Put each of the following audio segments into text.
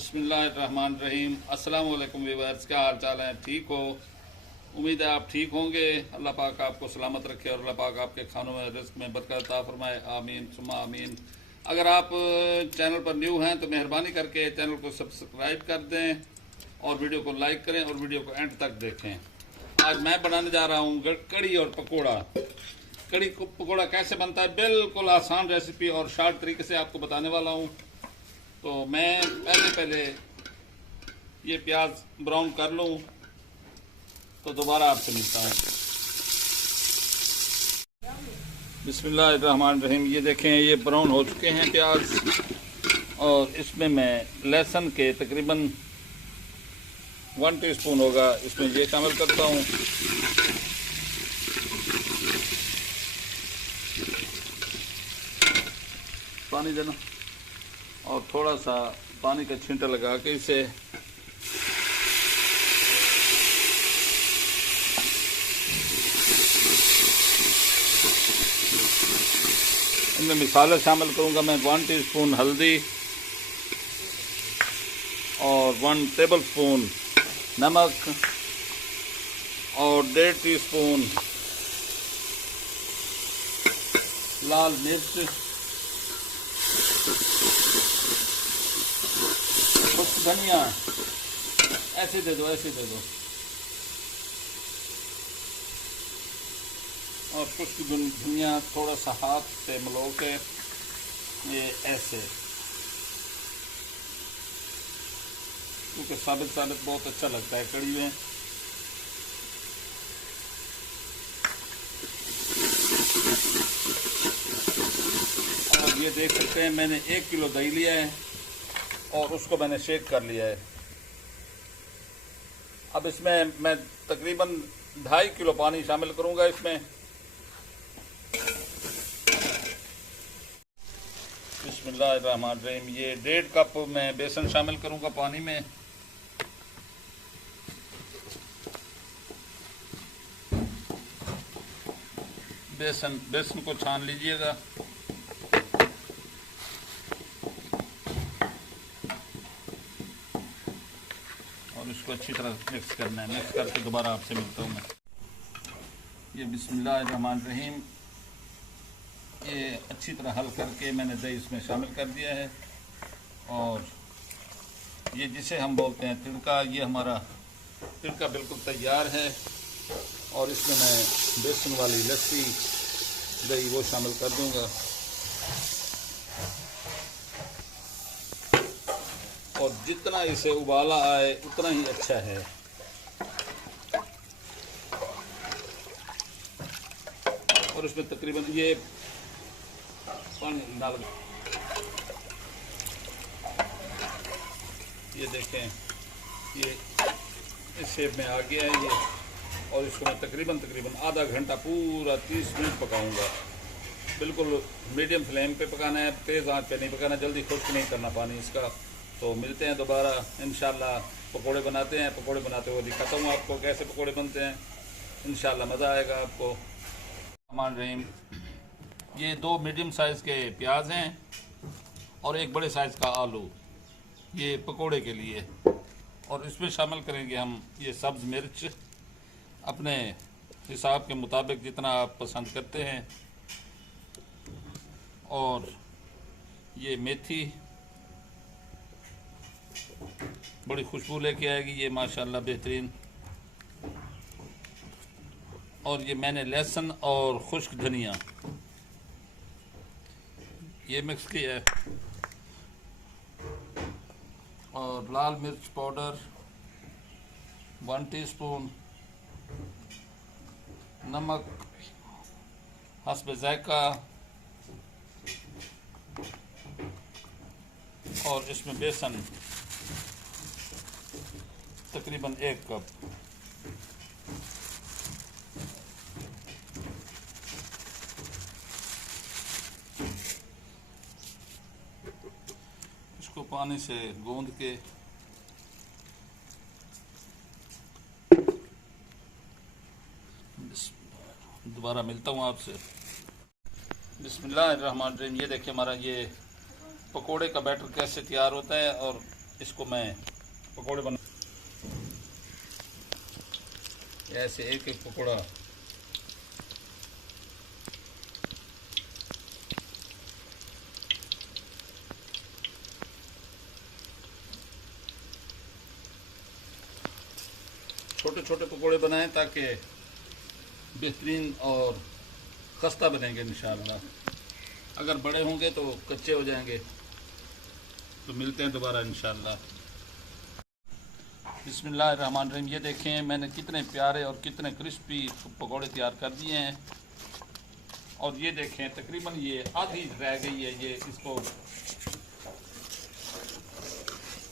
बिस्मिल्लाहिर्रहमानिर्रहीम। अस्सलाम वालेकुम व्यूअर्स, क्या हाल चाल है? ठीक हो? उम्मीद है आप ठीक होंगे। अल्लाह पाक आपको सलामत रखे और अल्लाह पाक आपके खानों में रिस्क में बरकत अता फरमाए। आमीन सुम्मा आमीन। अगर आप चैनल पर न्यू हैं तो मेहरबानी करके चैनल को सब्सक्राइब कर दें और वीडियो को लाइक करें और वीडियो को एंड तक देखें। आज मैं बनाने जा रहा हूँ कड़ी और पकौड़ा। कड़ी पकौड़ा कैसे बनता है, बिल्कुल आसान रेसिपी और शॉर्ट तरीके से आपको बताने वाला हूँ। तो मैं पहले ये प्याज ब्राउन कर लूँ तो दोबारा आपसे मिलता हूँ। बिस्मिल्लाहिर्रहमानिर्रहीम। ये देखें, ये ब्राउन हो चुके हैं प्याज और इसमें मैं लहसुन के तकरीबन 1 टीस्पून होगा, इसमें ये शामिल करता हूँ। पानी देना और थोड़ा सा पानी का छींटा लगा के इसे इनमें मसाले शामिल करूंगा मैं। 1 टीस्पून हल्दी और 1 टेबल स्पून नमक और 1.5 टीस्पून लाल मिर्च, कुछ धनिया, ऐसे दे दो और कुछ धनिया थोड़ा सा हाथ से मिलो के ये ऐसे, क्योंकि साबित बहुत अच्छा लगता है कड़ी में। और ये देख सकते हैं मैंने 1 किलो दही लिया है और उसको मैंने शेक कर लिया है। अब इसमें मैं तकरीबन 2.5 किलो पानी शामिल करूंगा इसमें। बिस्मिल्लाहिर्रहमानिर्रहीम। ये 1.5 कप मैं बेसन शामिल करूंगा पानी में। बेसन को छान लीजिएगा और इसको अच्छी तरह मिक्स करना है। मिक्स करके दोबारा आपसे मिलता हूँ मैं। ये बिस्मिल्लाहिर्रहमानिर्रहीम, ये अच्छी तरह हल करके मैंने दही इसमें शामिल कर दिया है। और ये जिसे हम बोलते हैं तिड़का, ये हमारा तिड़का बिल्कुल तैयार है। और इसमें मैं बेसन वाली लस्सी दही वो शामिल कर दूंगा और जितना इसे उबाला आए उतना ही अच्छा है। और इसमें तकरीबन ये पानी डाल, ये देखें ये इस शेप में आ गया है ये। और इसको मैं तकरीबन आधा घंटा पूरा 30 मिनट पकाऊंगा। बिल्कुल मीडियम फ्लेम पे पकाना है, तेज़ आंच पे नहीं पकाना, जल्दी खुश्क नहीं करना पानी इसका। तो मिलते हैं दोबारा इंशाल्लाह। पकोड़े बनाते हैं, पकोड़े बनाते हुए दिखाता हूँ आपको कैसे पकोड़े बनते हैं। इंशाल्लाह मज़ा आएगा आपको। रहमान रहीम। ये 2 मीडियम साइज़ के प्याज हैं और 1 बड़े साइज़ का आलू, ये पकोड़े के लिए। और इसमें शामिल करेंगे हम ये सब्ज़ मिर्च, अपने हिसाब के मुताबिक जितना आप पसंद करते हैं। और ये मेथी बड़ी खुशबू लेके आएगी ये माशाल्लाह बेहतरीन। और ये मैंने लहसुन और खुश्क धनिया ये मिक्स किया है। और लाल मिर्च पाउडर 1 टीस्पून, नमक हस्ब ज़ायका और इसमें बेसन तकरीबन 1 कप। इसको पानी से गूंद के दोबारा मिलता हूँ आपसे। बिस्मिल्लाहिर्रहमानिर्रहीम। ये देखिए हमारा ये पकोड़े का बैटर कैसे तैयार होता है और इसको मैं पकोड़े बना, ऐसे एक एक पकोड़ा छोटे छोटे पकोड़े बनाएं ताकि बेहतरीन और खस्ता बनेंगे इंशाअल्लाह। अगर बड़े होंगे तो कच्चे हो जाएंगे। तो मिलते हैं दोबारा इंशाअल्लाह। बिस्मिल्लाहिर्रहमानिर्रहीम। ये देखें मैंने कितने प्यारे और कितने क्रिस्पी पकोड़े तैयार कर दिए हैं। और ये देखें तकरीबन ये आधी रह गई है। ये इसको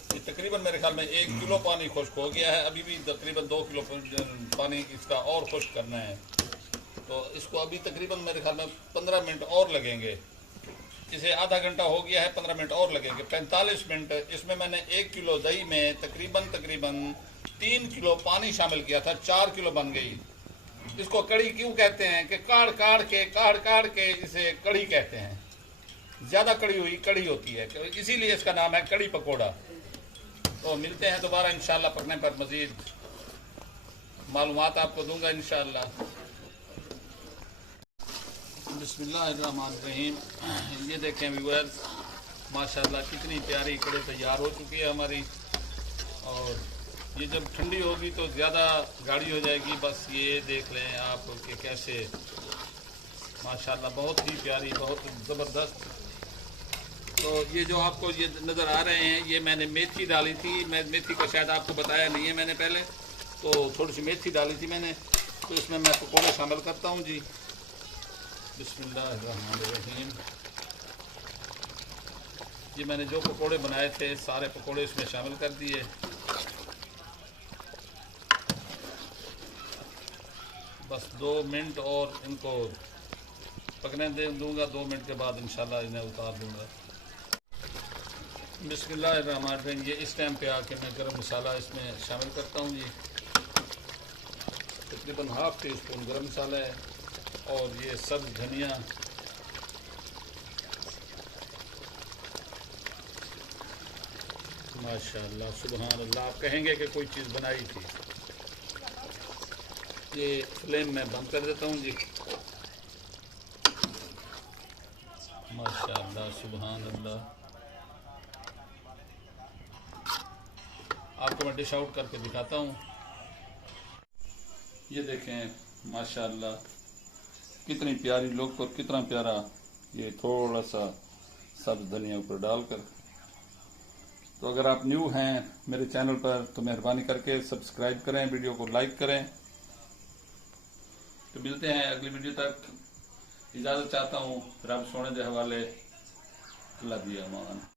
ये तकरीबन मेरे ख्याल में 1 किलो पानी खुश्क हो गया है। अभी भी तकरीबन 2 किलो पानी इसका और खुश्क करना है। तो इसको अभी तकरीबन मेरे ख्याल में 15 मिनट और लगेंगे। इसे आधा घंटा हो गया है, 15 मिनट और लगेंगे, 45 मिनट। इसमें मैंने 1 किलो दही में तकरीबन 3 किलो पानी शामिल किया था, 4 किलो बन गई। इसको कड़ी क्यों कहते हैं कि काढ़ काढ़ के इसे कड़ी कहते हैं। ज़्यादा कड़ी हुई कड़ी होती है, इसीलिए इसका नाम है कड़ी पकोड़ा। तो मिलते हैं दोबारा इंशाल्लाह। पकने पर मज़ीद मालूमात आपको दूंगा इंशाल्लाह। बिस्मिल्लाहिर्रहमानिर्रहीम। ये देखें व्यूअर्स, माशाल्लाह कितनी प्यारी कड़ी तैयार हो चुकी है हमारी। और ये जब ठंडी होगी तो ज़्यादा गाढ़ी हो जाएगी। बस ये देख लें आप कि कैसे माशाल्लाह बहुत ही प्यारी, बहुत ज़बरदस्त। तो ये जो आपको ये नज़र आ रहे हैं, ये मैंने मेथी डाली थी। मैं मेथी का शायद आपको बताया नहीं है मैंने पहले, तो थोड़ी सी मेथी डाली थी मैंने। तो इसमें मैं पकौड़े शामिल करता हूँ जी। बिस्मिल्लाहिर्रहमानिर्रहीम। ये मैंने जो पकोड़े बनाए थे सारे पकोड़े इसमें शामिल कर दिए। बस 2 मिनट और इनको पकने दे दूँगा। 2 मिनट के बाद इंशाल्लाह इन्हें उतार दूँगा। बिस्मिल्लाहिर्रहमानिर्रहीम। ये इस टाइम पे आके मैं गरम मसाला इसमें शामिल करता हूँ जी। तकरीबन ½ टी स्पून गरम मसाला है। और ये सब्ज़ धनिया, माशाअल्लाह सुबहान अल्लाह, आप कहेंगे कि कोई चीज़ बनाई थी। ये फ्लेम में बंद कर देता हूँ जी। माशाअल्लाह सुबहान अल्लाह। आपको मैं डिश आउट करके दिखाता हूँ। ये देखें माशाअल्लाह कितनी प्यारी लुक और कितना प्यारा। ये थोड़ा सा सब्ज़ धनिया ऊपर डालकर। तो अगर आप न्यू हैं मेरे चैनल पर तो मेहरबानी करके सब्सक्राइब करें, वीडियो को लाइक करें। तो मिलते हैं अगली वीडियो तक। इजाज़त चाहता हूँ। रब सोने के हवाले। अल्लाह दी अमान।